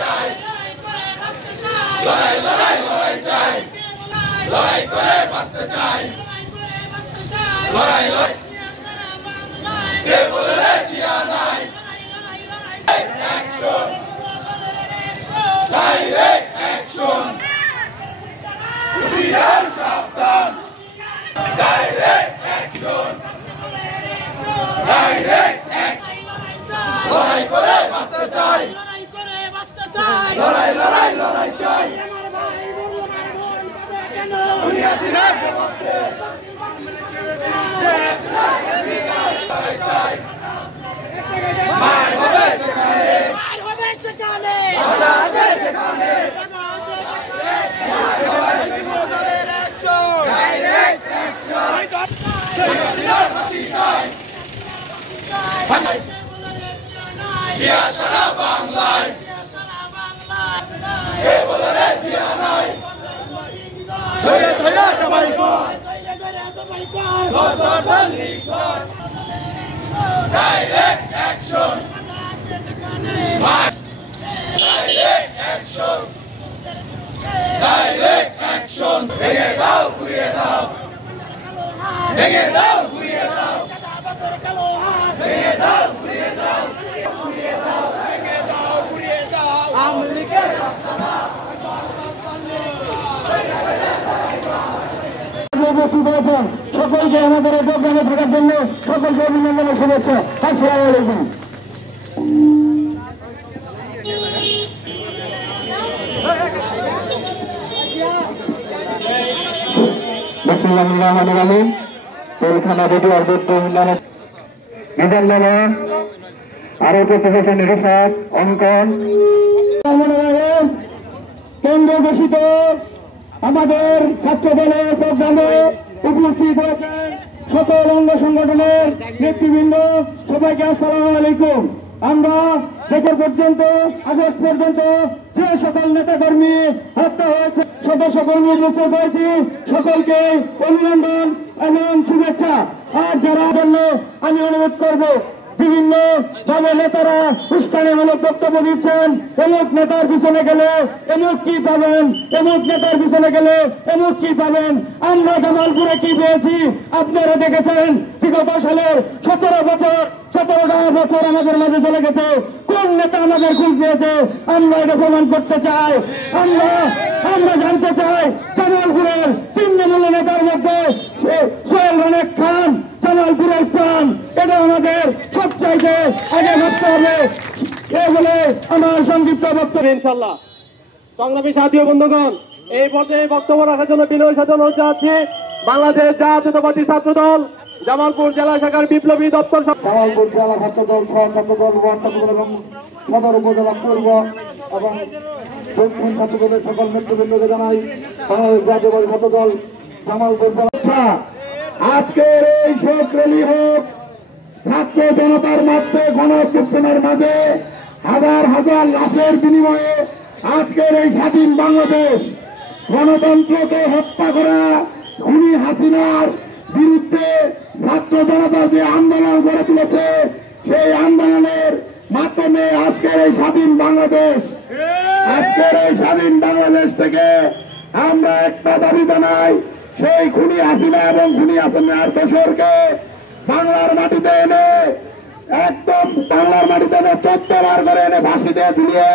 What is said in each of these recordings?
চাই, লড়াই লড়াই লড়াই চাই, লড়াই করে বাঁচতে চাই, লড়াই লড়াই কে বলে রে জিয়া নাই, অ্যাকশন ডাইরেক্ট অ্যাকশন, হুঁশিয়ার সাবধান, ডাইরেক্ট অ্যাকশন, ডাইরেক্ট লড়াই করে বাঁচতে চাই, লড়াই লড়াই লড়াই চাই, দুনিয়া ছিড়ে বিপক্ষে মার হবে সেখানে, মার হবে সেখানে, বাধা হবে সেখানে, ডাইরেক্ট অ্যাকশন, ফাঁসি চাই, জিয়া সারা বাংলায়, কে বলে রে জিয়া নাই, ধরে ধরে সবাই কর, ধর ধর ধর লিখর, direct action, direct action, direct action, ভেঙে দাও ঘুরিয়ে দাও, ভেঙে দাও ঘুরিয়ে দাও, ভেঙে দাও ঘুরিয়ে দাও, ঘুরিয়ে দাও, ভেঙে দাও ঘুরিয়ে দাও, আওয়ামী লীগের সকলকে আমাদের প্রোগ্রামে থাকার জন্য সকলকে অভিনন্দনের শুভেচ্ছা। আসসালামু আলাইকুম। বিসমিল্লাহির রহমানির রহিম। থানা বেটি আর বিদ্যালয় আরো প্রফেশন রিসার্চ অঙ্কন কেন্দ্র ঘোষিত আমাদের ছাত্র দলের প্রোগ্রামে উপস্থিত হয়েছেন সকল অঙ্গ সংগঠনের নেতৃবৃন্দ, সবাইকে আসসালামু আলাইকুম। আমরা দেখে পর্যন্ত আগস্ট পর্যন্ত যে সকল নেতা কর্মী হত্যা হয়েছে, সদস্য কর্মী উপস্থিত হয়েছি, সকলকে অভিনন্দন এবং শুভেচ্ছা। আর যারা জন্য আমি অনুরোধ করব, বিভিন্ন দলের নেতারা উস্কানিমূলক বক্তব্য দিচ্ছেন, এমুক নেতার পিছনে গেলে এমুক কি পাবেন, এমুক নেতার পিছনে গেলে এমুক কি পাবেন। আমরা জামালপুরে কি পেয়েছি আপনারা দেখেছেন। বিগত সালের 17টা বছর আমাদের মাঝে চলে গেছে, কোন নেতা আমাদের খুঁজ পেয়েছে আমরা এটা প্রমাণ করতে চাই। আমরা জানতে চাই জামালপুরের 3 নম্বর নেতার মধ্যে সোহেল রানা খান জামালপুরের প্রাণ, এটা আমাদের সবচাইতে আগে ভাবতে হবে। এ বলে আমার সংক্ষিপ্ত বক্তব্য। ইনশাল্লাহ সংগ্রামী সাথী বন্ধুগণ, এই পর্যায়ে বক্তব্য রাখার জন্য বিনয়ের সাথে অনুরোধ জানাচ্ছি বাংলাদেশ জাতীয়তাবাদী ছাত্র দল জামালপুর জেলা শাখার বিপ্লবী দপ্তর, জামালপুর জেলা ছাত্র দল সহ ছাত্র দল এবং সদর উপজেলা পূর্ব এবং দক্ষিণ ছাত্র দলের সকল নেতৃবৃন্দকে জানাই বাংলাদেশ জাতীয়তাবাদী ছাত্র দল জামালপুর জেলা। আজকের এই শোক র্যালি হোক ছাত্র জনতার মধ্যে, গণঅভ্যুত্থানের মাঝে হাজার হাজার লাশের বিনিময়ে আজকের এই স্বাধীন বাংলাদেশ গণতন্ত্রকে হত্যা করা খুনি হাসিনার বিরুদ্ধে ছাত্র জনতা যে আন্দোলন গড়ে তুলেছে, সেই আন্দোলনের মাধ্যমে আজকের এই স্বাধীন বাংলাদেশ, আজকের এই স্বাধীন বাংলাদেশ থেকে আমরা একটা দাবি জানাই, সেই খুনি হাসিনা এবং খুনি হাসিনার দোসরকে বাংলার মাটিতে এনে, একদম বাংলার মাটিতে এনে 14 বার করে এনে ফাঁসিতে ঝুলিয়ে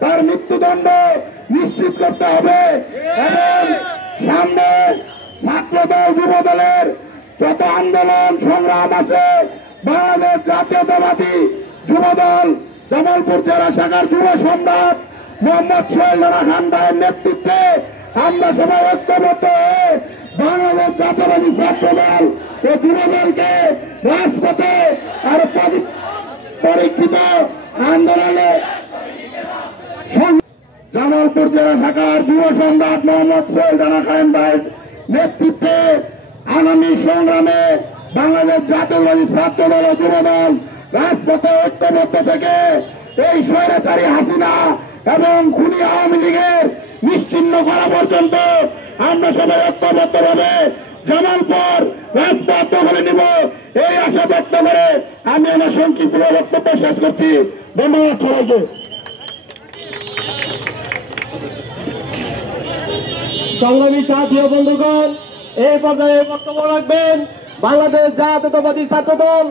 তার মৃত্যুদণ্ড নিশ্চিত করতে হবে। এবং সামনে ছাত্রদল যুব দলের যত আন্দোলন সংগ্রাম আছে, বাংলাদেশ জাতীয়তাবাদী যুব দল জামালপুর জেলা শাখার যুব সম্রাট মোহাম্মদ সোহেল রানা খান ভাইয়ের নেতৃত্বে আমরা সবাই ঐক্যবদ্ধ হয়ে বাংলাদেশ জাতীয়তাবাদী ছাত্র দল ও যুব দলকে রাজপথে আরো পরীক্ষিত আন্দোলনে জামালপুর জেলা শাখার যুব সম্রাট মোহাম্মদ সোহেল রানা খান ভাইয়ের নেতৃত্বে আগামী সংগ্রামে বাংলাদেশ জাতীয়তাবাদী ছাত্র দল ও যুব দল রাজপথে ঐক্যবদ্ধ থেকে এই স্বৈরাচারী হাসিনা এবং খুনি আওয়ামী লীগের নিশ্চিহ্ন করা পর্যন্ত আমরা সবাই ঐক্যবদ্ধভাবে জামালপুর রাজপথ দখলে নিব, এই আশা ব্যক্ত করে আমি আমার সংক্ষিপ্ত বক্তব্য শেষ করছি। ধন্যবাদ সবাইকে। সংগ্রামী সাথী ও বন্ধুগণ, এই পর্যায়ে বক্তব্য রাখবেন বাংলাদেশ জাতীয়তাবাদী ছাত্র দল